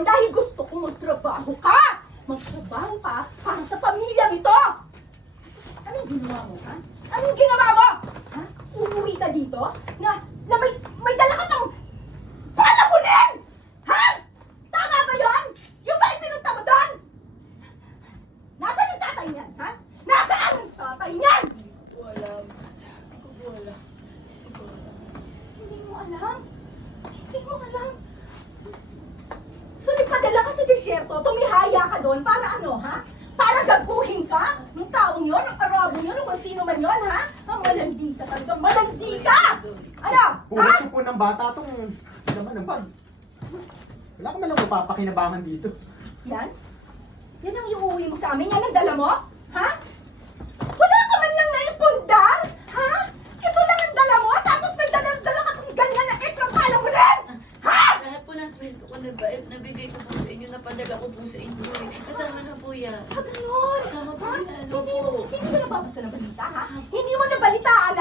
doon dahil gusto kong magtrabaho ka! Magtrabaho ka para sa pamilyang ito! Anong ginawa mo, ha? Anong ginawa mo? Ha? Uuwi ka dito na may dala ka pang palamunin! Ha? Tama ba yun? Yung ba ipinunta mo doon? Nasaan ang tatay niyan, ha? Nasaan ang tatay niyan? Wala. Hindi mo alam? Hindi mo alam? So, nagpadala ka sa disyerto, tumihaya ka doon para ano, ha? Para gaguhin ka? Nung taong yun, ang arabo yun, o kung sino man yun, ha? Ang malandi ka talaga, malandi ka! Ano? Ha? Puro po ng bata itong naman ng bag. Wala ka man lang mapapakinabangan dito. Yan? Yan ang iuwi mo sa amin? Yan ang dala mo? Ha? Wala ka man lang naipundar? Ha? Ito lang ang dala mo? Tapos may dala ka kung ganyan na extra pala mo rin? Ha? Lahat po ng sweldo ko nabigay ko po sa inyo, napadala ko po sa inyo. Kasama na po yan. Ah, ganun. Kasama po Ha? yan. Hindi mo nababasa ng balita, ha? Hindi mo nabalitaan